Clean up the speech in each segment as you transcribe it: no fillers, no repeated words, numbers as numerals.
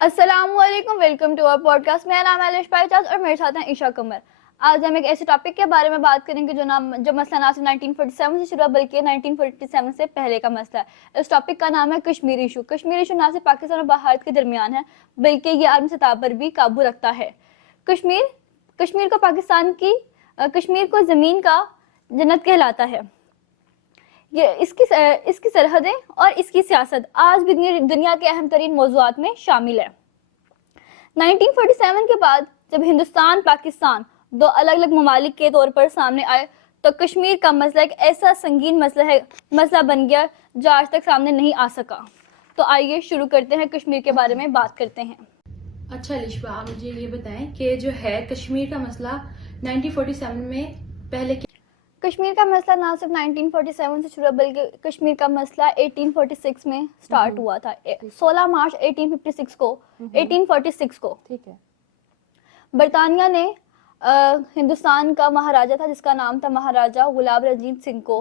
अस्सलामुअलैकुम, welcome to our podcast. मेरा नाम है अलिश पाइचाज और मेरे साथ हैं ईशा कमर। आज हम एक ऐसे टॉपिक के बारे में बात करेंगे जो मसला ना सिर्फ 1947 से शुरू बल्कि 1947 से पहले का मसला है। इस टॉपिक का नाम है कश्मीर इशू। कश्मीर इशू ना सिर्फ पाकिस्तान और भारत के दरमियान है बल्कि ये आलमी सतह पर भी काबू रखता है। कश्मीर कश्मीर को कश्मीर को ज़मीन का जन्नत कहलाता है। ये इसकी सरहदें और इसकी सियासत आज भी दुनिया के अहम तरीन मौज़ूआत में शामिल है। 1947 के बाद जब हिंदुस्तान पाकिस्तान दो अलग अलग ममालिक के तौर पर सामने आए तो कश्मीर का मसला एक ऐसा संगीन मसला बन गया जो आज तक सामने नहीं आ सका। तो आइए शुरू करते हैं, कश्मीर के बारे में बात करते हैं। अच्छा लिशबा, आप मुझे ये बताएं कि जो है कश्मीर का मसला 1947 में पहले कश्मीर का मसला ना सिर्फ 1947 से शुरू बल्कि कश्मीर का मसला 1846 में स्टार्ट हुआ था। 16 मार्च 1846 को ठीक है, बरतानिया ने हिंदुस्तान का महाराजा था जिसका नाम था महाराजा गुलाब रंजीत सिंह को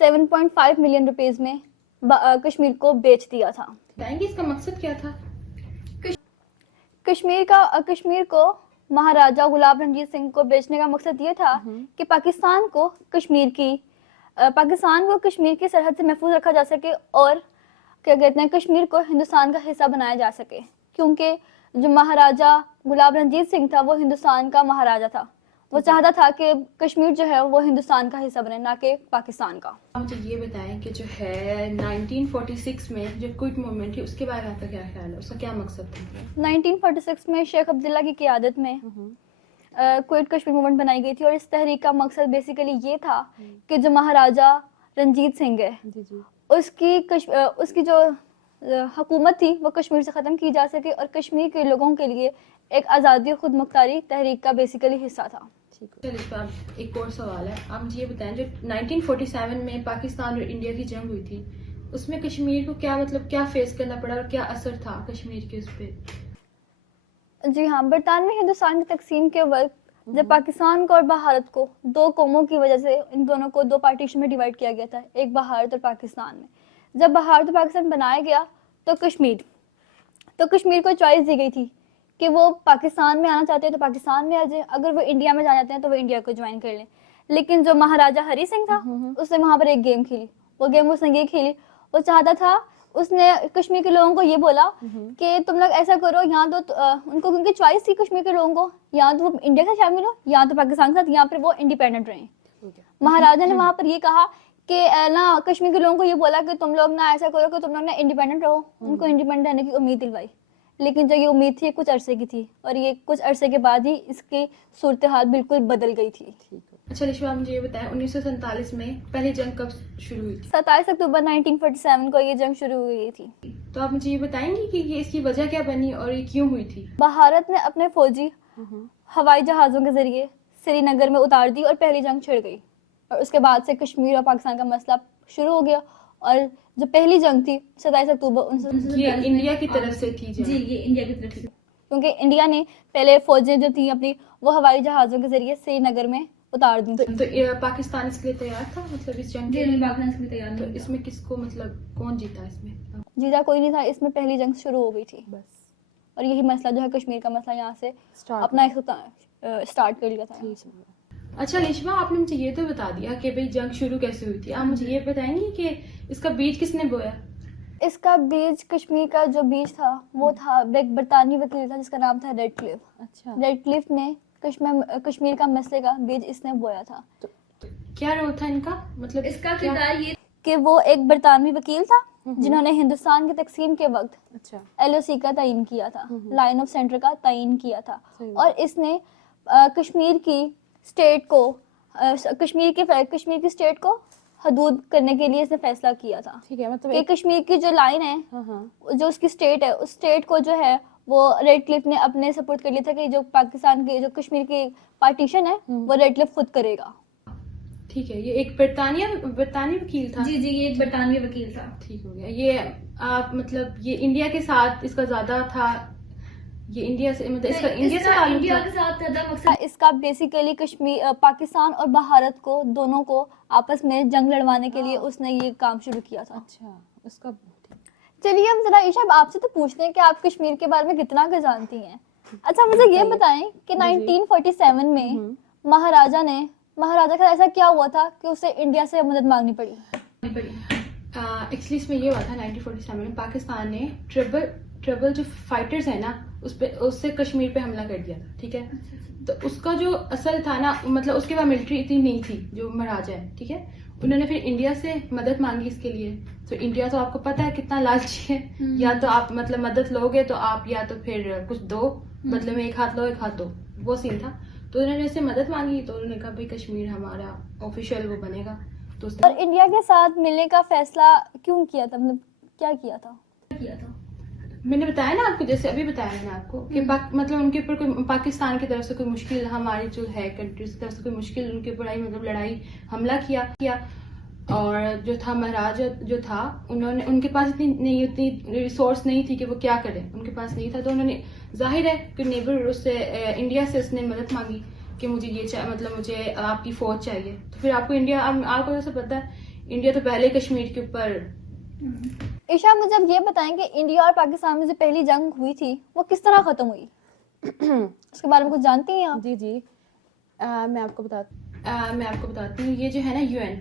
7.5 मिलियन रुपीस में कश्मीर को बेच दिया था। बताएंगे इसका मकसद क्या था? कश्मीर को महाराजा गुलाब रंजीत सिंह को बेचने का मकसद ये था कि पाकिस्तान को कश्मीर की सरहद से महफूज रखा जा सके और क्या कहते हैं कश्मीर को हिंदुस्तान का हिस्सा बनाया जा सके, क्योंकि जो महाराजा गुलाब रंजीत सिंह था वो हिंदुस्तान का महाराजा था। वो चाहता था कि कश्मीर जो है वो हिंदुस्तान का हिस्सा बने, ना कि पाकिस्तान का। मुझे ये बताएं कि जो है 1946 में जो क्विट मूवमेंट है उसके बारे में आपका क्या ख्याल है, उसका क्या मकसद था? 1946 में शेख अब्दुल्ला की क़यादत में क्विट कश्मीर मूवमेंट बनाई गई थी और इस तहरीक का मकसद बेसिकली ये था कि जो महाराजा रंजीत सिंह है उसकी जो हुकूमत थी वो कश्मीर से ख़त्म की जा सके और कश्मीर के लोगों के लिए एक आज़ादी और खुद मुख्तारी तहरीक का बेसिकली हिस्सा था। एक और सवाल है, आप मुझे ये बताएं जो 1947 में पाकिस्तान और इंडिया की जंग हुई थी उसमें कश्मीर को क्या फेस करना पड़ा और क्या असर था कश्मीर के उस पे? जी हाँ, बरतानवी हिंदुस्तान की तकसीम के वक्त जब पाकिस्तान को और भारत को दो कौमों की वजह से इन दोनों को दो पार्टीशन में डिवाइड किया गया था, एक भारत और पाकिस्तान में। जब भारत और पाकिस्तान बनाया गया तो कश्मीर को चॉइस दी गई थी कि वो पाकिस्तान में आना चाहते हैं तो पाकिस्तान में आ जाए, अगर वो इंडिया में जाना चाहते हैं तो वो इंडिया को ज्वाइन कर लें। लेकिन जो महाराजा हरी सिंह था उसने वहाँ पर एक गेम खेली। वो गेम उसने ये खेली, वो चाहता था, उसने कश्मीर के लोगों को ये बोला कि तुम लोग ऐसा करो, यहाँ तो उनको क्योंकि चॉइस थी कश्मीर के लोगों को, यहाँ तो वो इंडिया के साथ शामिल हो या तो पाकिस्तान के साथ, यहाँ पर वो इंडिपेंडेंट रहे। महाराजा ने वहाँ पर ये कहा कि ना कश्मीर के लोगों को ये बोला कि तुम लोग ना ऐसा करो कि तुम लोग ना इंडिपेंडेंट रहो, उनको इंडिपेंडेंट रहने की उम्मीद दिलवाई। लेकिन जो ये उम्मीद थी कुछ अरसे की थी और ये कुछ अरसे के बाद ही इसकी सूरत हाल बिल्कुल बदल गई थी। अच्छा लिशबा, मुझे ये बताएं 1947 में पहली जंग कब शुरू हुई थी? 27 अक्टूबर 1947 को ये जंग शुरू हुई थी। तो आप मुझे ये बताएंगी कि ये इसकी वजह क्या बनी और ये क्यों हुई थी? भारत ने अपने फौजी हवाई जहाजों के जरिए श्रीनगर में उतार दी और पहली जंग छिड़ गई और उसके बाद से कश्मीर और पाकिस्तान का मसला शुरू हो गया। और जो पहली जंग थी 27 अक्टूबर 1947 इंडिया की तरफ से थी जी, ये इंडिया की तरफ से, क्योंकि इंडिया ने पहले फौजें जो थी अपनी वो हवाई जहाजों के जरिए श्रीनगर में उतार दी। तो पाकिस्तान इसके लिए तैयार था, इस जंग के लिए? पाकिस्तान इसके लिए तैयार तो इसमें किसको कौन जीता इसमें? जीता कोई नहीं था, इसमें पहली जंग शुरू हो गई थी बस। और यही मसला जो है कश्मीर का मसला यहाँ से अपना स्टार्ट कर लिया था। अच्छा लिशबा, आपने मुझे ये तो बता दिया कि भाई जंग शुरू कैसे हुई थी, आप मुझे ये बताएंगी कि इसका बीज किसने बोया? इसका बीज, कश्मीर का जो बीज था वो था एक बरतानवी वकील था जिसका नाम था रेडक्लिफ। अच्छा, रेडक्लिफ ने कश्मीर का मसले का बीज इसने बोया था। तो क्या रोल था इनका, इसका किरदार ये कि वो एक बरतानवी वकील था जिन्होंने हिंदुस्तान की तकसीम के वक्त LOC का तयन किया था, लाइन ऑफ सेंटर का तयन किया था। और इसने कश्मीर की स्टेट को हदूद करने के लिए इसने फैसला किया था। ठीक है, मतलब कि कश्मीर की जो लाइन है जो उसकी स्टेट है उस स्टेट को जो है वो रेडक्लिफ ने अपने सपोर्ट कर लिया था कि जो पाकिस्तान के जो कश्मीर की पार्टीशन है वो रेडक्लिफ खुद करेगा। ठीक है, ये एक बरतानी वकील था। जी, ये एक बरतानवी वकील था। ठीक हो गया। ये आप ये इंडिया के साथ इसका ज्यादा था, ये इंडिया से इसका इंडिया के साथ मकसद इसका बेसिकली कश्मीर, पाकिस्तान और भारत को दोनों को आपस में जंग लड़वाने के लिए उसने ये काम शुरू किया था। अच्छा, उसका चलिए हम जरा ईशा अब आपसे तो पूछते हैं कि आप कश्मीर के बारे में कितना कुछ जानती हैं। अच्छा मुझे ये बताएं कि 1947 में महाराजा का ऐसा क्या हुआ था कि उसे इंडिया से मदद मांगनी पड़ी? एक्चुअली इसमें ये हुआ था 1947 में पाकिस्तान ने ट्रिबल जो फाइटर्स है ना उससे कश्मीर पे हमला कर दिया था, ठीक है। तो उसका जो असल था ना, मतलब उसके पास मिलिट्री इतनी नहीं थी जो महाराजा है, ठीक है। उन्होंने फिर इंडिया से मदद मांगी इसके लिए। तो इंडिया तो आपको पता है कितना लालची है, या तो आप मतलब मदद लोगे तो आप या तो फिर कुछ दो, बदले में एक हाथ लो एक हाथ दो, वो सीन था। तो उन्होंने इससे मदद मांगी, तो उन्होंने कहा भाई कश्मीर हमारा ऑफिशियल वो बनेगा। तो और इंडिया के साथ मिलने का फैसला क्यों किया था, मतलब क्या किया था? मैंने बताया ना आपको, जैसे अभी बताया मैंने आपको कि मतलब उनके ऊपर कोई पाकिस्तान की तरफ से कोई मुश्किल, हमारी जो है कंट्रीज की तरफ से कोई मुश्किल उनके ऊपर आई, मतलब लड़ाई हमला किया। और जो था महाराजा जो था, उन्होंने उनके पास इतनी रिसोर्स नहीं थी कि वो क्या करें, उनके पास नहीं था। तो उन्होंने जाहिर है कि नेबर उससे इंडिया से उसने मदद मांगी कि मुझे ये मतलब मुझे आपकी फौज चाहिए। तो फिर आपको इंडिया, आपको जैसे पता है इंडिया तो पहले कश्मीर के ऊपर। ईशा मुझे अब ये बताएं कि इंडिया और पाकिस्तान में जो पहली जंग हुई थी वो किस तरह खत्म हुई? उसके बारे में कुछ जानती हैं आप? जी मैं आपको बताती हूँ। ये जो है ना यूएन,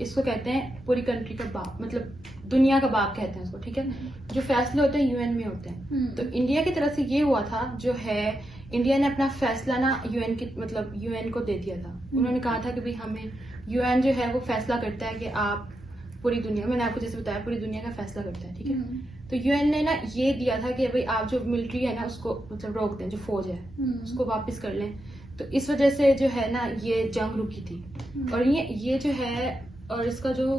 इसको कहते हैं पूरी कंट्री का बाप, मतलब दुनिया का बाप कहते हैं उसको, ठीक है। जो फैसले होते हैं यूएन में होते हैं। तो इंडिया की तरफ से ये हुआ था, जो है इंडिया ने अपना फैसला ना यूएन को दे दिया था। उन्होंने कहा था कि भाई हमें यूएन जो है वो फैसला करता है कि आप पूरी दुनिया, मैंने आपको जैसे बताया पूरी दुनिया का फैसला करता है, ठीक है। तो यूएन ने ना ये दिया था कि भाई आप जो मिलिट्री है ना उसको मतलब रोक दें, जो फौज है उसको वापस कर लें। तो इस वजह से जो है ना ये जंग रुकी थी। और ये जो है, और इसका जो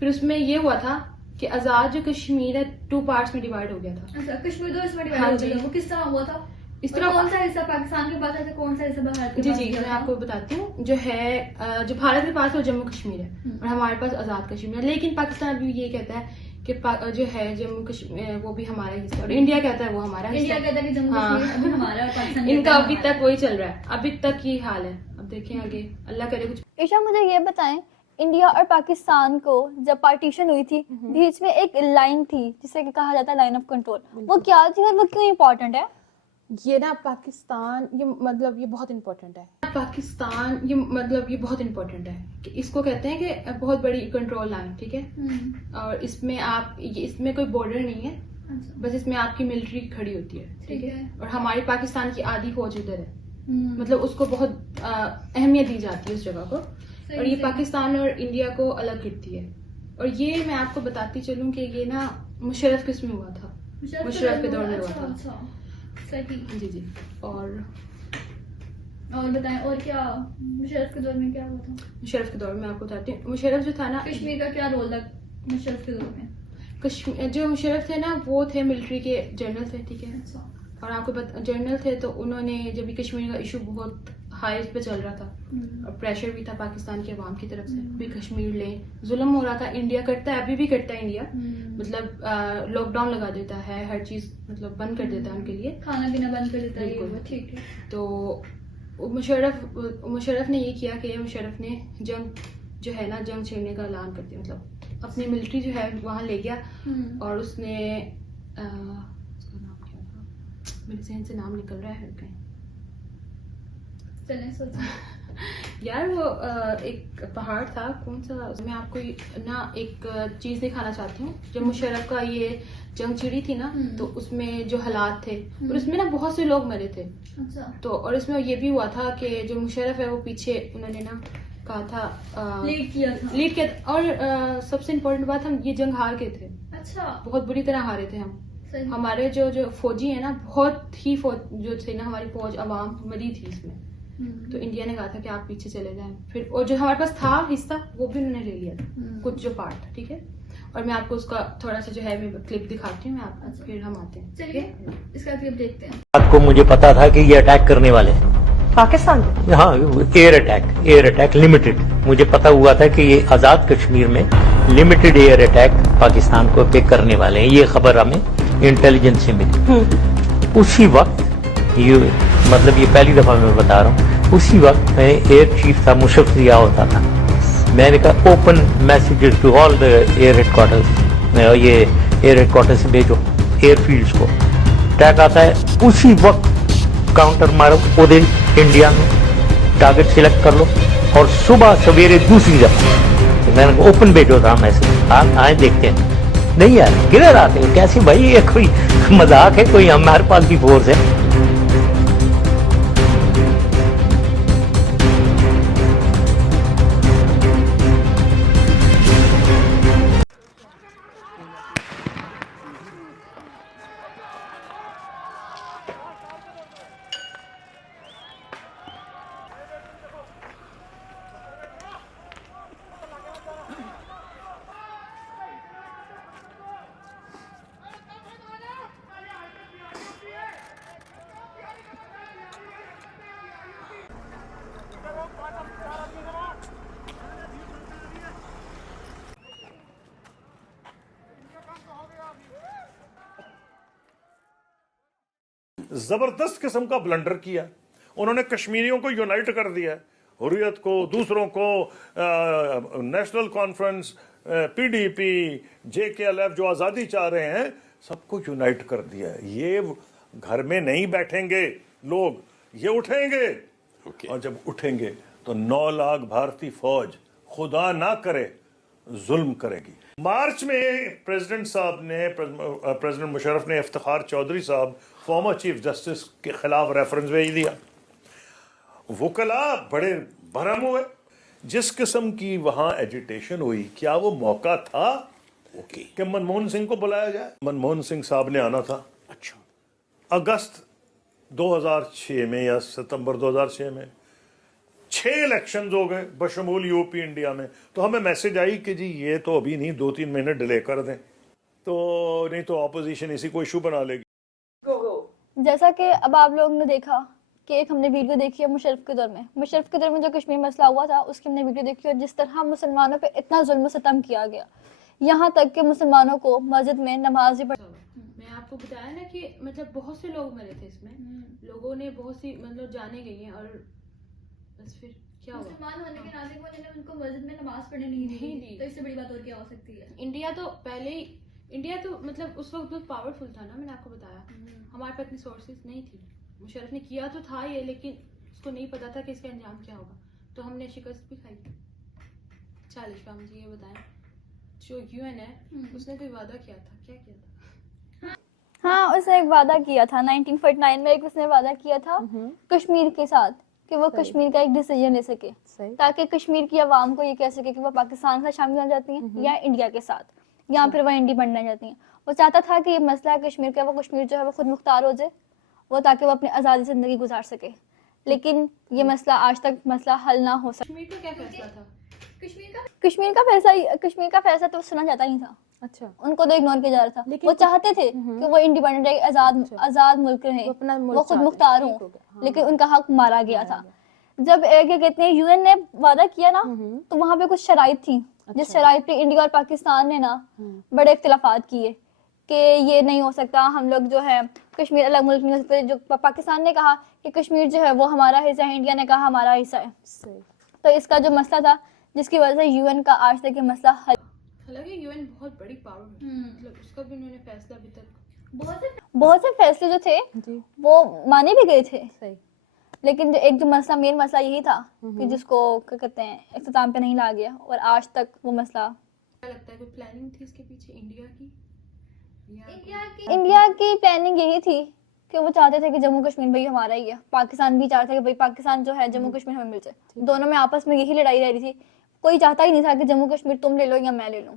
फिर उसमें ये हुआ था कि आजाद जो कश्मीर है 2 पार्ट्स में डिवाइड हो गया था। अच्छा, कश्मीर 2 हिस्सों में हाँ डिवाइड जी। हो गया, वो किस तरह हुआ था? इस तरह कौन सा हिस्सा पाकिस्तान के पास है, कौन सा हिस्सा भारत के जी पास जी है? मैं आपको बताती हूँ। जो है जो भारत के पास है वो जम्मू कश्मीर है और हमारे पास आजाद कश्मीर है। लेकिन पाकिस्तान अभी ये कहता है कि जो है जम्मू कश्मीर वो भी हमारा हिस्सा है, और इंडिया कहता है वो हमारा हिस्सा इंडिया है। कहता है कि जम्मू हाँ। कश्मीर अभी हमारा है, पाकिस्तान इनका कहता है अभी हमारा। तक वही चल रहा है, अभी तक ये हाल है। अब देखें आगे, अल्लाह करे कुछ। ईशा मुझे ये बताएं, इंडिया और पाकिस्तान को जब पार्टीशन हुई थी बीच में एक लाइन थी जिसे कि कहा जाता है लाइन ऑफ कंट्रोल, वो क्या थी और वो क्यों इम्पोर्टेंट है? ये ना पाकिस्तान, ये मतलब ये बहुत इम्पोर्टेंट है। पाकिस्तान ये मतलब ये बहुत इम्पोर्टेंट है कि इसको कहते हैं कि बहुत बड़ी कंट्रोल लाइन, ठीक है। और इसमें इसमें कोई बॉर्डर नहीं है, बस इसमें आपकी मिलिट्री खड़ी होती है, ठीक है। और हमारी पाकिस्तान की आधी फौज उधर है, मतलब उसको बहुत अहमियत दी जाती है उस जगह को। और ये पाकिस्तान और इंडिया को अलग करती है। और ये मैं आपको बताती चलूं कि ये ना मुशर्रफ किस्म हुआ था, मुशर्रफ के दौर में हुआ था। सही। जी जी। और बताएं और क्या मुशर्रफ के दौर में क्या हुआ था? मुशर्रफ के दौर में आपको बताती हूँ। मुशर्रफ जो था ना, कश्मीर का क्या रोल था मुशर्रफ के दौर में? कश्मीर जो मुशर्रफ थे ना वो थे मिलिट्री के जनरल थे, ठीक है। और आपको जनरल थे, तो उन्होंने जब भी कश्मीर का इशू बहुत हाई पे चल रहा था और प्रेशर भी था पाकिस्तान के अवाम की तरफ से भी कश्मीर ले, जुल्म हो रहा था। इंडिया करता है, अभी भी करता है इंडिया, मतलब लॉकडाउन लगा देता है, हर चीज मतलब बंद कर देता है उनके लिए, खाना पीना बंद कर देता है, बिल्कुल। ठीक है। तो मुशर्रफ ने ये किया कि मुशर्रफ ने जंग जो है ना जंग छेड़ने का ऐलान कर दिया, मतलब अपनी मिलिट्री जो है वहां ले गया। और उसने उसका नाम क्या था, मेरे जहन से नाम निकल रहा है कहीं। चलें सोचें। यार वो एक पहाड़ था, कौन सा, मैं आपको ना एक चीज दिखाना चाहती हूँ। जब मुशर्रफ का ये जंग छिड़ी थी ना, तो उसमें जो हालात थे और उसमें ना बहुत से लोग मरे थे। अच्छा। तो और इसमें ये भी हुआ था कि जो मुशर्रफ है वो पीछे उन्होंने ना कहा था लीड किया। और सबसे इम्पोर्टेंट बात, हम ये जंग हार गए थे। अच्छा। बहुत बुरी तरह हारे थे हम। सही। हमारे जो फौजी है ना, बहुत ही जो थे ना हमारी फौज अवाम मरी थी इसमें। तो इंडिया ने कहा था कि आप पीछे चले जाएं। फिर और जो हमारे पास था हिस्सा वो भी उन्होंने ले लिया था, कुछ जो पार्ट था, ठीक है। और मैं आपको उसका थोड़ा सा जो है मैं क्लिप दिखाती हूँ मैं आपको। अच्छा। फिर हम आते हैं, चलिए इसका क्लिप देखते हैं। रात को मुझे पता था कि ये अटैक करने वाले हैं। पाकिस्तान हाँ, एयर अटैक लिमिटेड। मुझे पता हुआ था कि ये आजाद कश्मीर में लिमिटेड एयर अटैक पाकिस्तान को पे करने वाले हैं। ये खबर हमें इंटेलिजेंस से मिली। उसी वक्त ये मतलब ये पहली दफा मैं बता रहा हूँ, उसी वक्त मैं एयर चीफ था, मुशर्रफ रिया होता था। मैंने कहा open messages to all the air headquarters, ये एयर हेडक्वार्टर से भेजो एयरफील्ड्स को, अटैक आता है उसी वक्त काउंटर मारो उधर इंडिया में, टारगेट सिलेक्ट कर लो और सुबह सवेरे दूसरी दफा तो मैंने ओपन भेजो था मैसेज, आए देखते हैं। नहीं यार गिरर आते हो कैसी भाई, ये कोई मजाक है? कोई हमारे पास भी फोर्स है। जबरदस्त किस्म का ब्लंडर किया उन्होंने, कश्मीरियों को यूनाइट कर दिया, हुर्रियत को, दूसरों को, नेशनल कॉन्फ्रेंस, पीडीपी, जेकेएलएफ जो आज़ादी चाह रहे हैं, सबको यूनाइट कर दिया। ये घर में नहीं बैठेंगे लोग, ये उठेंगे। और जब उठेंगे तो 9 लाख भारतीय फौज खुदा ना करे जुल्म करेगी। मार्च में प्रेसिडेंट साहब ने, प्रेसिडेंट मुशर्रफ ने इफ्तिखार चौधरी साहब फॉर्मर चीफ जस्टिस के खिलाफ रेफरेंस भेज दिया। वकला बड़े भरम हुए। जिस किस्म की वहां एजिटेशन हुई, क्या वो मौका था कि मनमोहन सिंह को बुलाया जाए? मनमोहन सिंह साहब ने आना था। अच्छा, अगस्त 2006 में या सितंबर 2006 में 6 इलेक्शंस हो गए बशमूल यूपी इंडिया में। तो हमें मैसेज आई कि जी ये तो अभी नहीं, 2-3 महीने डिले कर दें, तो नहीं तो ऑपोजिशन इसी को इशू बना लेगी। जैसा कि अब आप लोगों ने देखा कि एक हमने वीडियो देखी है मुशर्रफ के दौर में, मुशर्रफ के दौर में जो कश्मीर मसला हुआ था उसकी हमने वीडियो देखी, और जिस तरह मुसलमानों पे इतना जुल्म सितम किया गया, यहाँ तक कि मुसलमानों को मस्जिद में नमाज भी मैं आपको बताया ना कि मतलब बहुत से लोग मरे थे इसमें, लोगों ने बहुत सी मतलब जाने गई हैं, और बस फिर क्या हुआ? मुसलमान होने के नाते उन्होंने उनको मस्जिद में नमाज पढ़ने नहीं दी, तो इससे बड़ी बात और क्या हो सकती है? इंडिया तो पहले ही, इंडिया तो मतलब उस वक्त बहुत पावरफुल था ना, मैंने आपको बताया, हमारे पास इतनी सोर्सेज नहीं थी। मुशर्रफ ने किया तो था ये, लेकिन उसको नहीं पता था कि इसका अंजाम क्या होगा, तो हमने शिकस्त भी खाई थी। चालिश मुझे ये बताएं, जो यूएन है उसने कोई वादा किया था, क्या किया था? हाँ, उसने एक वादा किया था 1949 में, एक उसने वादा किया था कश्मीर के साथ कि वो कश्मीर का एक डिसीजन ले सके, ताकि कश्मीर की आवाम को ये कह सके कि वो पाकिस्तान के साथ शामिल हो जाती हैं या इंडिया के साथ, या फिर वो इंडिपेंडेंट जाती हैं। वो चाहता था कि ये मसला है कश्मीर का, वो कश्मीर जो है वो खुद मुख्तार हो जाए, वो ताकि वो अपनी आज़ादी ज़िंदगी गुजार सके। लेकिन ये मसला आज तक मसला हल ना हो सका। कश्मीर का क्या फैसला था? कश्मीर का फैसला तो सुना जाता ही था। अच्छा, उनको तो इग्नोर किया जा रहा था। लेकिन वो चाहते थे कि वो इंडिपेंडेंट आजाद मुल्क रहे, वो खुद मुख्तार हो, लेकिन उनका हक मारा गया था। जब क्या कहते हैं यूएन ने वादा किया ना, तो वहां पे कुछ शराइत थी, जिस शराइत पे इंडिया और पाकिस्तान ने ना बड़े इख्तिलाफात किए कि ये नहीं हो सकता, हम लोग जो है कश्मीर अलग मुल्क नहीं हो सकते। जो पाकिस्तान ने कहा कि कश्मीर जो है वो हमारा हिस्सा है, इंडिया ने कहा हमारा हिस्सा है। तो इसका जो मसला था, जिसकी वजह से यूएन का आज तक ये मसला हल, हालांकि यूएन बहुत बड़ी पावर है, मतलब उसका भी उन्होंने फैसला अभी तक बहुत से फैसले जो थे वो माने भी गए थे, सही। लेकिन जो एक जो मसला मेन मसला यही था कि जिसको क्या कहते हैं इख्तिताम पे नहीं ला गया, और आज तक वो मसला। क्या लगता है कोई प्लानिंग थी इसके पीछे इंडिया की प्लानिंग यही थी कि वो चाहते थे कि जम्मू कश्मीर भाई हमारा ही है, पाकिस्तान भी चाहता है कि भाई पाकिस्तान जो है जम्मू कश्मीर हमें मिल जाए। दोनों में आपस में यही लड़ाई रह रही थी, कोई चाहता ही नहीं था कि जम्मू कश्मीर तुम ले लो या मैं ले लूं।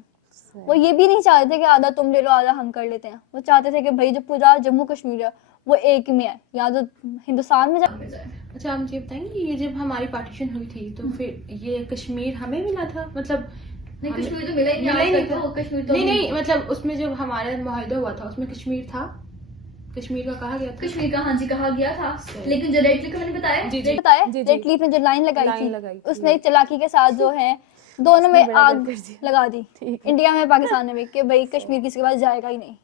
वो ये भी नहीं चाहते थे कि आधा तुम ले लो आधा हम कर लेते हैं। वो चाहते थे कि भाई जो पूरा जम्मू कश्मीर है वो एक में है, या तो हिंदुस्तान में जाए। अच्छा, आप मुझे बताएंगे ये जब हमारी पार्टीशन हुई थी तो फिर ये कश्मीर हमें मिला था? मतलब नहीं, कश्मीर तो मिला ही नहीं था। कश्मीर तो नहीं, मतलब उसमें जब हमारा मुआहदा हुआ था उसमें कश्मीर था, कश्मीर का कहा गया था, कश्मीर का हाँ जी कहा गया था। लेकिन जो रेड क्लिफ मैंने बताया, रेड क्लिफ ने जो लाइन लगाई थी उसने चालाकी के साथ जो है दोनों में आग लगा दी, इंडिया में पाकिस्तान में भी, कि भाई कश्मीर किसी के पास जाएगा ही नहीं।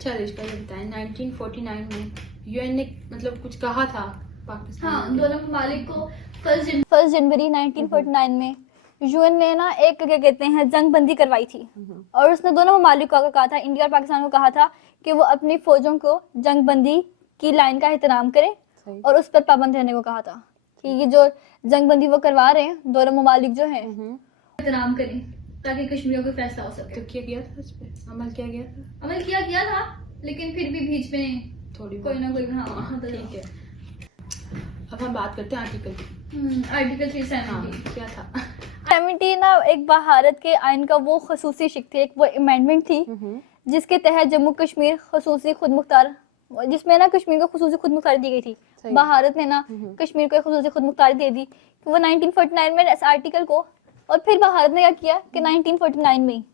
चलिए इसका ये बताएं, 1949 में यूएन ने मतलब कुछ कहा था पाकिस्तान? हाँ, दोनों ममालिक को 1 जनवरी 1949 में यूएन ने ना एक क्या कहते हैं जंग बंदी करवाई थी, और उसने दोनों ममालिक को कहा था, इंडिया और पाकिस्तान को कहा था कि वो अपनी फौजों को जंग बंदी की लाइन का एहतराम करें सही। और उस पर पाबंद रहने को कहा था कि ये जो जंग बंदी वो करवा रहे हैं दोनों ममालिक जो हैं एहतराम करें ताकि कश्मीरियों को फैसला हो सके। तो किया गया था इस पे, अमल किया गया था अमल किया गया था, लेकिन फिर भी बीच में थोड़ी कोई ना कोई ठीक है। अब हम बात करते हैं आर्टिकल की। आर्टिकल हाँ, क्या था? 70 ना एक भारत के आइन का वो खसूसी शिक थी, एक वो अमेंडमेंट थी जिसके तहत जम्मू कश्मीर खसूसी खुद मुख्तार, जिसमें ना कश्मीर को खसूसी खुद मुख्तारी दी गई थी। सही। भारत ने ना कश्मीर को एक खसूसी खुद मुख्तारी दे दी कि वो 1949 में इस आर्टिकल को, और फिर भारत ने क्या किया कि 1949 में ही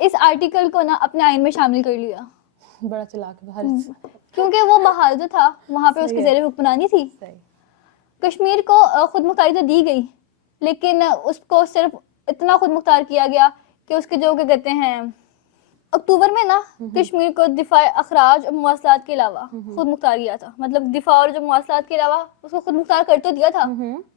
इस आर्टिकल को ना अपने आइन में शामिल कर लिया, बड़ा चालाक है भारत। क्योंकि वो भारत जो था वहां पे उसकी ज़ेर हुक्मरानी थी। सही। कश्मीर को खुद मुख्तारी तो दी गई, लेकिन उसको सिर्फ इतना खुद मुख्तार किया गया कि उसके जो क्या कहते हैं अक्टूबर में ना कश्मीर को दिफा अखराज और मवासलात के अलावा खुद मुख्तार किया था। मतलब दिफा और जो मवासलात के अलावा उसको खुद मुख्तार कर तो दिया था,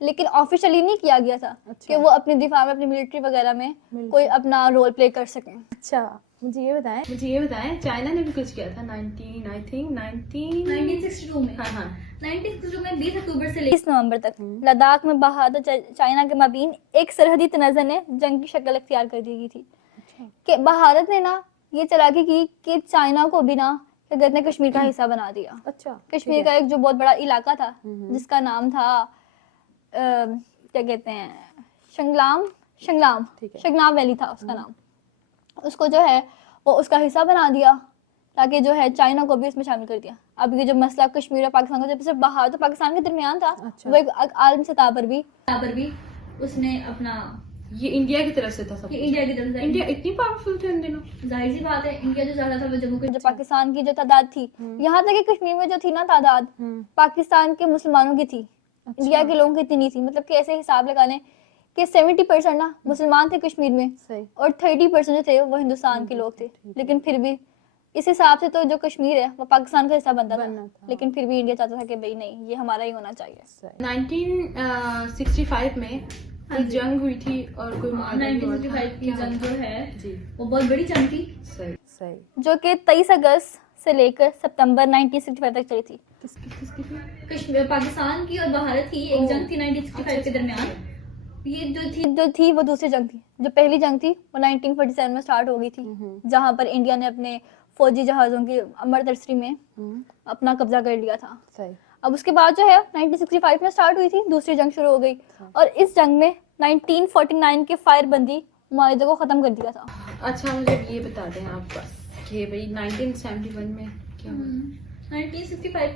लेकिन ऑफिशियली नहीं किया गया था कि वो अपने दिफा में, अपनी मिलिट्री वगैरह में कोई अपना रोल प्ले कर सकें। अच्छा, मुझे ये बताएं चाइना ने भी कुछ किया था 1962 में। हाँ 1962 में 20 अक्टूबर से 20 नवंबर तक लद्दाख में भारत और चाइना के माबीन एक सरहदी तनाज़ा ने जंग की शक्ल अख्तियार कर दी गई थी कि भारत ने ना ये चालाकी की कि चाइना को भी ना क्या कहते हैं कश्मीर का हिस्सा बना दिया। अच्छा, कश्मीर का एक जो बहुत बड़ा इलाका था जिसका नाम था क्या कहते हैं शंगलाम वैली था उसका नाम, उसको जो है वो उसका हिस्सा बना दिया ताकि जो है चाइना को भी इसमें शामिल कर दिया। अब ये जो मसला कश्मीर और पाकिस्तान का जब सिर्फ भारत और पाकिस्तान के दरमियान था, अच्छा। वो एक आलमी सतह पर भी उसने अपना ये इंडिया की तरफ से था सब। इंडिया की तरफ से इंडिया इतनी पावरफुल थी उन दिनों। जाहिर सी बात है, इंडिया जो ज्यादा था वो जम्मू कश्मीर, पाकिस्तान की जो तादाद थी, यहाँ तक कि कश्मीर में जो थी ना तादाद पाकिस्तान के मुसलमानों की थी, इंडिया के लोगों की इतनी नहीं थी। मतलब कि ऐसे हिसाब लगा लें कि 70% ना मुसलमान थे कश्मीर में सही। और 30% जो थे वो हिंदुस्तान के लोग थे। लेकिन फिर भी इस हिसाब से तो जो कश्मीर है वो पाकिस्तान का हिस्सा बनता था, लेकिन फिर भी इंडिया चाहता था कि भाई नहीं, ये हमारा ही होना चाहिए। 1965 में कोई जंग हुई थी और कोई 1965 की जंग जो है जी वो बहुत बड़ी जंग थी, सही। जो कि 23 अगस्त से लेकर सितंबर 1965 तक चली थी। किसकी थी? कश्मीर पाकिस्तान की और भारत की एक जंग थी 1965 के दरमियान। ये जो थी वो दूसरी जंग थी। जो पहली जंग थी वो 1947 में स्टार्ट हो गई थी, जहां पर इंडिया ने अपने फौजी जहाजों की अमृतसर में अपना कब्जा कर लिया था। सही। अब उसके बाद जो है 1965 में स्टार्ट हुई थी, दूसरी जंग शुरू हो गई, और इस जंग में 1949 के फायरबंदी मुआहदे को खत्म कर दिया था। अच्छा, मुझे ये बता दें आप बस कि भाई 1971 में क्या हुआ? 1965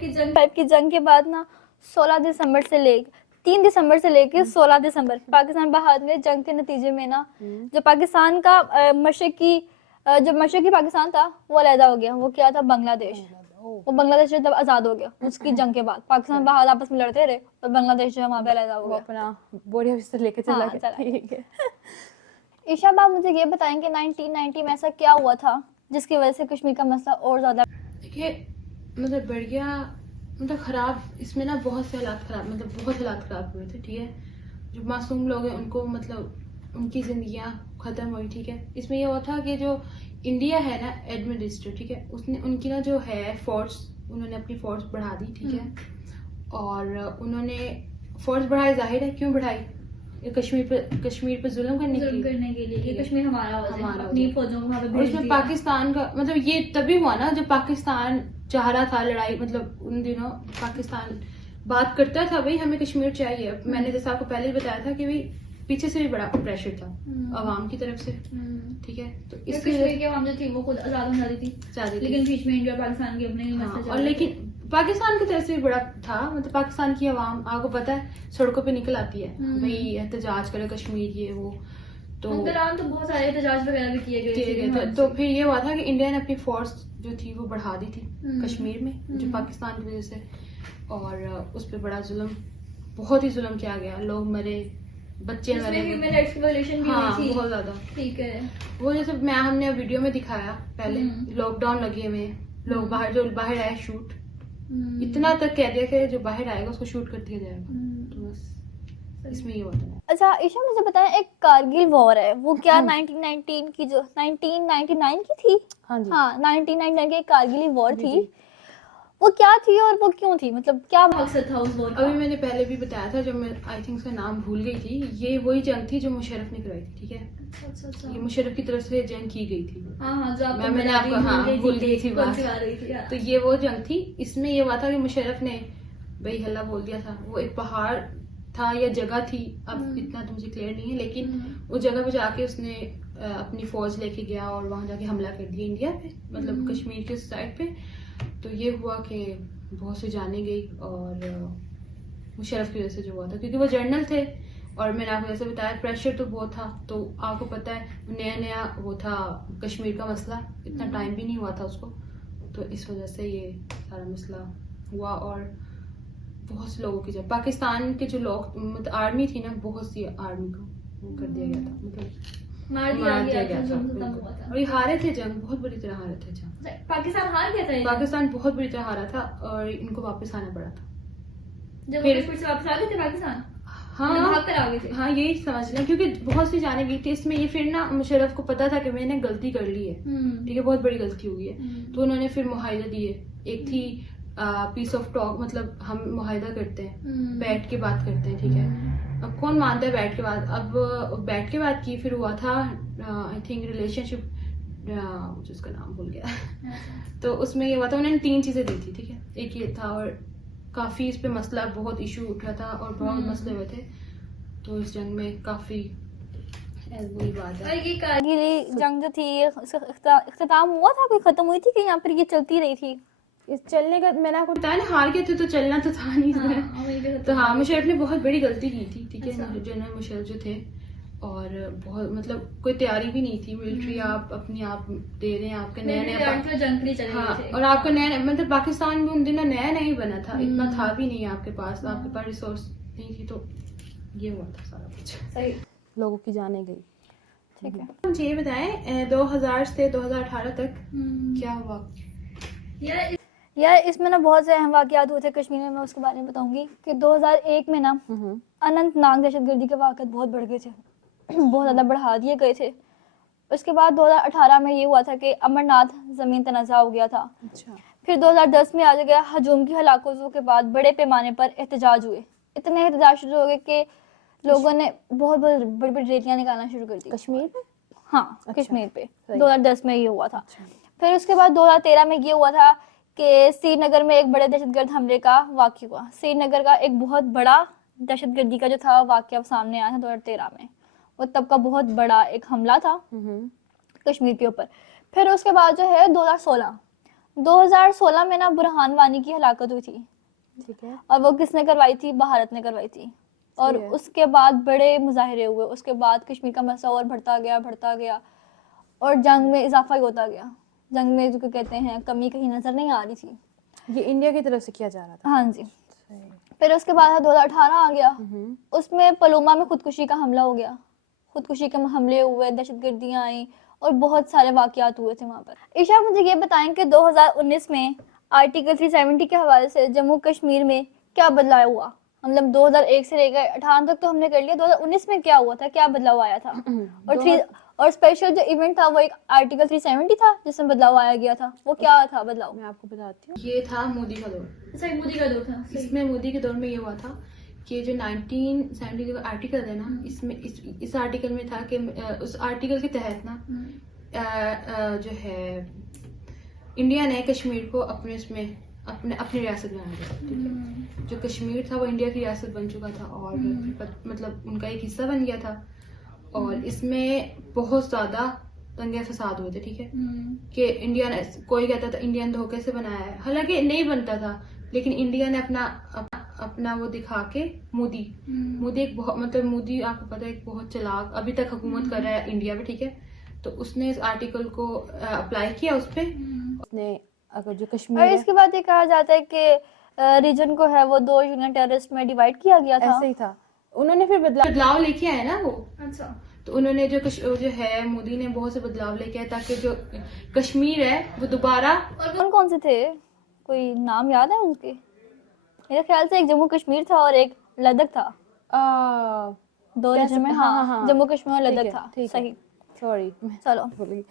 की जंग के बाद ना 3 दिसंबर से लेकर 16 दिसंबर पाकिस्तान भारत में जंग के नतीजे में ना जो पाकिस्तान का मशरकी पाकिस्तान था वो अलहदा हो गया। वो क्या था? बांग्लादेश। वो बांग्लादेश जब आजाद हो गया उसकी जंग के बाद पाकिस्तान भारत आपस में लड़ते रहे और बांग्लादेश जो है वहाँ पे अलहदा हो वो गया। अपना बोरिया बिस्तर लेके चला हाँ, गया। चला। ठीक है। ईशा आप मुझे ये बताएंगे 1990 में ऐसा क्या हुआ था जिसकी वजह से कश्मीर का मसला और ज्यादा देखिए, मतलब बढ़ गया, मतलब खराब। इसमें ना बहुत से हालात खराब, मतलब बहुत हालात खराब हुए थे। ठीक है, जो मासूम लोग हैं उनको मतलब उनकी जिंदगियां खत्म हुई। ठीक है, इसमें ये हुआ था कि जो इंडिया है ना एडमिनिस्ट्रेटर, ठीक है, उसने उनकी ना जो है फोर्स, उन्होंने अपनी फोर्स बढ़ा दी। ठीक है, और उन्होंने फोर्स बढ़ाई, जाहिर है क्यों बढ़ाई? ये कश्मीर पे जुल्म करने के लिए कि कश्मीर हमारा हो जाए, हमारा अपनी फौजों को वहाँ पे और भेज उसमें दिया। पाकिस्तान का मतलब ये तभी हुआ ना जब पाकिस्तान चाह रहा था लड़ाई। मतलब उन दिनों पाकिस्तान बात करता था भाई हमें कश्मीर चाहिए। मैंने जैसा आपको पहले ही बताया था कि भाई पीछे से भी बड़ा प्रेशर था अवाम की तरफ से। ठीक है, तो इसकी कश्मीर की आवाम जो थी वो खुद आजाद होना थी, लेकिन बीच में इंडिया और पाकिस्तान की अपने मसले और लेकिन पाकिस्तान की तरफ से भी बड़ा था। मतलब पाकिस्तान की आवाम आपको पता है सड़कों पे निकल आती है, भाई एहतजाज करे कश्मीर ये वो। तो उस दौरान तो बहुत सारे एहतजाज वगैरह भी किए गए थे। तो फिर ये हुआ था कि इंडिया ने अपनी फोर्स जो थी वो बढ़ा दी थी कश्मीर में, जो पाकिस्तान की वजह से, और उस पर बड़ा जुल्म, बहुत ही जुल्म किया गया। लोग मरे, बच्चे मरे, ह्यूमन राइट्स की वायलेशन भी हाँ हुई थी। बहुत ज्यादा। ठीक है, वो जैसे हमने वीडियो में दिखाया पहले, लॉकडाउन लगे हुए, लोग बाहर आए शूट, इतना तक कह दिया कि जो बाहर आएगा उसको शूट कर दिया जाएगा। तो बस इसमें ये होता है। अच्छा ईशा मुझे बताएं, एक कारगिल वॉर है वो क्या 1919 की जो 1999 की थी? हाँ जी। हाँ 1999 की एक कारगिल वॉर जी, थी, जी। वो क्या थी और वो क्यों थी, मतलब क्या मकसद था उस वॉर का? अभी मैंने पहले भी बताया था, जब मैं आई थिंक उसका नाम भूल गई थी, ये वही जंग थी जो मुशर्रफ ने कराई थी, ठीक है। अच्छा ये मुशर्रफ की तरफ से जंग की गई थी। हाँ जो मैंने आपको भूल गई थी बात। हाँ। तो ये वो जंग थी, इसमें ये हुआ था कि मुशर्रफ ने भाई हल्ला बोल दिया था। वो एक पहाड़ था या जगह थी, अब इतना तो मुझे क्लियर नहीं है, लेकिन उस जगह पे जाके उसने अपनी फौज लेके गया और वहां जाके हमला कर दिया इंडिया पे, मतलब कश्मीर के साइड पे। तो ये हुआ कि बहुत से जाने गई, और मुशर्रफ की वजह से जो हुआ था, क्योंकि वो जर्नल थे और मैंने आपको जैसे बताया प्रेशर तो बहुत था। तो आपको पता है नया नया वो था कश्मीर का मसला, इतना टाइम भी नहीं हुआ था उसको, तो इस वजह से ये सारा मसला हुआ। और बहुत से लोगों की, जब पाकिस्तान के जो लोग मतलब आर्मी थी ना, बहुत सी आर्मी को वो कर दिया गया था, मतलब मार मार दिया दिया गया था, गया था, जो खत्म हुआ बिल्कुल। था। और ये हारे थे जंग, बहुत बुरी तरह हारे थे जंग। पाकिस्तान हार गया था ये? पाकिस्तान बहुत बुरी तरह हारा था और इनको वापस आना पड़ा था। जब फिर- फिर से वापस आ गए थे पाकिस्तान, हाँ भाग कर आ गए थे। हाँ यही समझ लें, क्योंकि बहुत सी जाने गई थी इसमें। ये फिर ना मुशर्रफ को पता था कि मैंने गलती कर ली है, ठीक है, बहुत बड़ी गलती हो गई है। तो उन्होंने फिर मुआहिदा दिए। एक थी पीस ऑफ टॉक, मतलब हम मुआहिदा करते हैं, बैठ के बात करते हैं, ठीक है। अब कौन मानता है बैठ के बात? अब बैठ के बात की, फिर हुआ था आई थिंक रिलेशनशिप, मुझे उसका नाम भूल गया। तो उसमें ये हुआ था, उन्होंने 3 चीजें दी थी, ठीक है। एक ये था, और काफी इस पे मसला, बहुत इशू उठा था और बहुत मसले हुए थे। तो इस जंग में काफी बुरी बात और है। ये कारगिल जंग जो थी ये इसका इख्तिताम हुआ था, कोई खत्म हुई थी कि यहाँ पर ये चलती रही थी? इस चलने का मैंने आपको बताया ना, हार गए थे तो चलना तो था नहीं इसमें। तो हाँ, मुशर्रफ ने बहुत बड़ी गलती की थी, ठीक है। जनरल मुशर्रफ जो थे, और बहुत मतलब कोई तैयारी भी नहीं थी मिलिट्री, आप अपनी आप दे रहे हैं, आपके नया नया जंग के लिए चले हाँ, गए थे। और आपका नया मतलब पाकिस्तान में उन दिनों नया नहीं बना था, इतना था भी नहीं आपके पास रिसोर्स नहीं थी। तो ये हुआ था सारा कुछ। सही, लोगों की जाने गई। ठीक है। मुझे ये बताएं 2000 से 2018 तक क्या हुआ? यार इसमें ना बहुत से अहम वाकयात हुए थे कश्मीर में, मैं उसके बारे में बताऊंगी कि 2001 में ना अनंतनाग दहशतगर्दी के वाकयात बहुत बढ़ गए थे, बहुत ज़्यादा बढ़ा दिए गए थे। उसके बाद 2018 में ये हुआ था कि अमरनाथ ज़मीन तनाज़ा हो गया था। अच्छा। फिर 2010 में आ गया हजूम की हलाकतों के बाद बड़े पैमाने पर एहतजाज हुए, इतने एहतजाज शुरू हो गए कि लोगों ने बहुत बड़ी बड़ी रैलियां निकालना शुरू कर दी कश्मीर में? हाँ अच्छा, कश्मीर पे सही। 2010 में ये हुआ था। अच्छा। फिर उसके बाद 2013 में ये हुआ था कि श्रीनगर में एक बड़े दहशतगर्द हमले का वाक़या हुआ। श्रीनगर का एक बहुत बड़ा दहशतगर्दी का जो था वाक़या सामने आया था 2013 में, वो तब का बहुत बड़ा एक हमला था कश्मीर के ऊपर। फिर उसके बाद जो है 2016 में ना बुरहान वानी की हलाकत हुई थी, ठीक है। और वो किसने करवाई थी? भारत ने करवाई थी। और सही है। उसके बाद बड़े मुजाहिरे हुए, उसके बाद कश्मीर का मसला और बढ़ता गया और जंग में इजाफा ही होता गया। जंग में जो कहते हैं कमी कहीं नजर नहीं आ रही थी। ये इंडिया की तरफ से किया जा रहा था। हाँ जी। सही। फिर उसके बाद 2018 आ गया, उसमें पलूमा में खुदकुशी का हमला हो गया, खुदकुशी के हमले हुए, दहशतगर्दियां आई और बहुत सारे वाकयात हुए थे वहाँ पर। ईशा मुझे ये बताएं कि 2019 में आर्टिकल 370 के हवाले से जम्मू कश्मीर में क्या बदलाव हुआ? मतलब 2001 से लेकर 18 तक तो हमने कर लिया, 2019 में क्या हुआ था, क्या बदलाव आया था? और स्पेशल जो इवेंट था वो एक आर्टिकल 370 था जिसमें बदलाव आया गया था, वो क्या था बदलाव? मैं आपको बताती हूँ। ये था मोदी का दौर। सही, मोदी का दौर था। इसमें मोदी के दौर में ये हुआ था कि जो 1970 का आर्टिकल है ना, इसमें इस आर्टिकल में था कि उस आर्टिकल के तहत ना जो है इंडिया ने कश्मीर को अपने उसमें अपनी रियासत बना दिया, ठीक है। जो कश्मीर था वो इंडिया की रियासत बन चुका था और मतलब उनका एक हिस्सा बन गया था। और इसमें बहुत ज्यादा दंगे फसाद हुए थे, ठीक है। कि इंडिया ने, कोई कहता था इंडिया ने धोखे से बनाया है, हालांकि नहीं बनता था, लेकिन इंडिया ने अपना वो दिखा के मोदी एक बहुत मतलब मोदी आपको पता है एक बहुत चालाक अभी तक हुकूमत कर रहा है इंडिया में, ठीक है। तो उसने इस आर्टिकल को अप्लाई किया उस पे। उसने अगर जो और कश्मीर है, इसके बाद ये कहा जाता है कि रीजन को है वो 2 यूनियन टेररिस्ट में डिवाइड किया गया था। ऐसे ही था। उन्होंने फिर बदलाव लेके आए ना वो। अच्छा। तो उन्होंने जो है मोदी ने बहुत से बदलाव लेके आए ताकि जो कश्मीर है वो दोबारा। और कौन कौन से थे, कोई नाम याद है उनके? मेरे ख्याल से एक जम्मू कश्मीर था और एक लद्दाख था। दो कैसे- रीजन में, हाँ, जम्मू कश्मीर और लद्दाख था, सही। सॉरी चलो, भूल।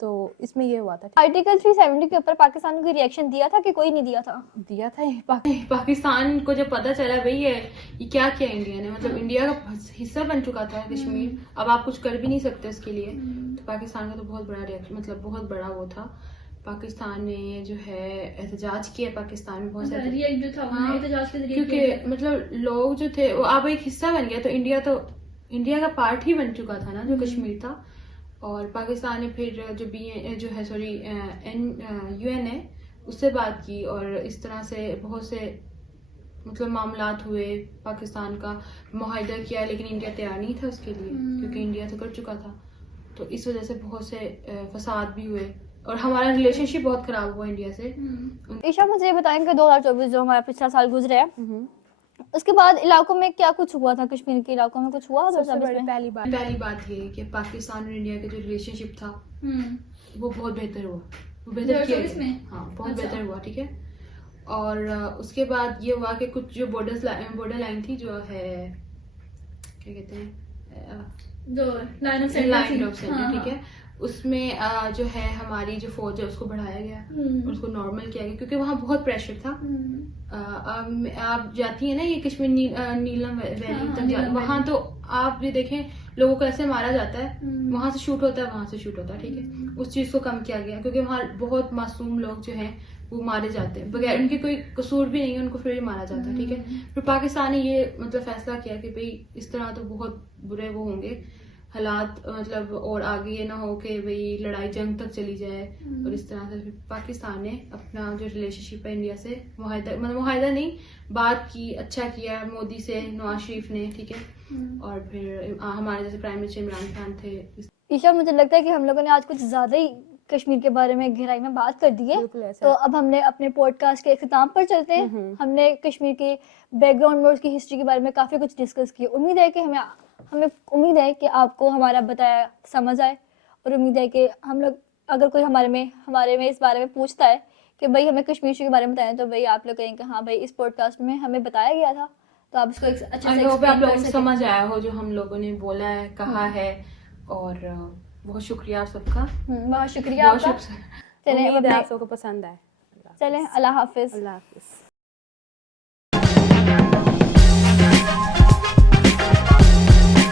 तो इसमें ये हुआ था, आर्टिकल 370 के ऊपर पाकिस्तान ने कोई रिएक्शन दिया था कि कोई नहीं दिया था? दिया था ये पाकिस्तान को जब पता चला भाई ये क्या किया इंडिया ने, मतलब इंडिया का हिस्सा बन चुका था कश्मीर, अब आप कुछ कर भी नहीं सकते उसके लिए, तो पाकिस्तान का तो बहुत बड़ा रिएक्शन, मतलब बहुत बड़ा वो था। पाकिस्तान ने जो है एहतजाज किया, पाकिस्तान में बहुत सारे रिएक्ट जो था, हाँ, एहतजाज के जरिए क्योंकि मतलब लोग जो थे वो अब एक हिस्सा बन गया, तो इंडिया का पार्ट ही बन चुका था ना जो कश्मीर था। और पाकिस्तान ने फिर जो है सॉरी UN है उससे बात की, और इस तरह से बहुत से मतलब मामलात हुए, पाकिस्तान का मुआहदा किया, लेकिन इंडिया तैयार नहीं था उसके लिए, क्योंकि इंडिया तो कर चुका था। तो इस वजह से बहुत से फसाद भी हुए और हमारा रिलेशनशिप बहुत खराब हुआ इंडिया से। ईशा, मुझे ये बताएं कि 2024 जो हमारा पिछला साल गुजरा है, उसके बाद इलाकों में क्या कुछ हुआ था? कश्मीर के इलाकों में कुछ हुआ? सबसे बड़ी 2024 में पहली बात ये है कि पाकिस्तान और इंडिया का जो रिलेशनशिप था वो बहुत बेहतर हुआ, वो बेहतर किया गया, हाँ बहुत बेहतर हुआ, ठीक है। और उसके बाद ये हुआ कि कुछ जो बॉर्डर लाइन थी जो है क्या कहते हैं, जो लाइन लाइन ऑफ सेंटर, ठीक है, उसमें जो है हमारी जो फौज है उसको बढ़ाया गया और उसको नॉर्मल किया गया, क्योंकि वहाँ बहुत प्रेशर था। आप जाती है ना ये कश्मीर नीलम वैली तक, वहाँ तो आप ये देखें लोगों को ऐसे मारा जाता है, वहां से शूट होता है, वहां से शूट होता है, ठीक है। उस चीज को कम किया गया क्योंकि वहाँ बहुत मासूम लोग जो हैं वो मारे जाते हैं बगैर उनके कोई कसूर भी नहीं है, उनको फिर मारा जाता है, ठीक है। फिर पाकिस्तान ने ये मतलब फैसला किया कि भाई इस तरह तो बहुत बुरे वो होंगे हालात, मतलब और आगे ये ना हो कि भाई लड़ाई जंग तक चली जाए, और इस तरह से फिर पाकिस्तान ने अपना जो रिलेशनशिप है इंडिया से मुआहदा नहीं बात की, अच्छा किया मोदी से, नवाज शरीफ ने, ठीक है। और फिर हमारे जैसे प्राइम मिनिस्टर इमरान खान थे। ईशा, मुझे लगता है कि हम लोगों ने आज कुछ ज्यादा ही कश्मीर के बारे में गहराई में बात कर दी है, बिल्कुल ऐसा तो अब हमने अपने पॉडकास्ट के इख्तिताम पर चलते हैं। हमने कश्मीर के बैकग्राउंड में उसकी हिस्ट्री के बारे में काफी कुछ डिस्कस किया। उम्मीद है कि हमें उम्मीद है कि आपको हमारा बताया समझ आए, और उम्मीद है कि हम लोग अगर कोई हमारे में इस बारे में पूछता है कि भाई हमें कश्मीर के बारे में बताएं, तो भाई आप लोग कहेंगे हाँ भाई इस पॉडकास्ट में हमें बताया गया था, तो आप इसको अच्छे से आप explain कर लोगों को सकें। समझ आया हो जो हम लोगों ने बोला है, कहा है, और बहुत शुक्रिया आप सबका, बहुत शुक्रिया बहुत आपका। शुक्रिया। चलें, उम्मीद है आप सबको पसंद आए। चलें, अल्लाह हाफिज। अल्लाह हाफिज।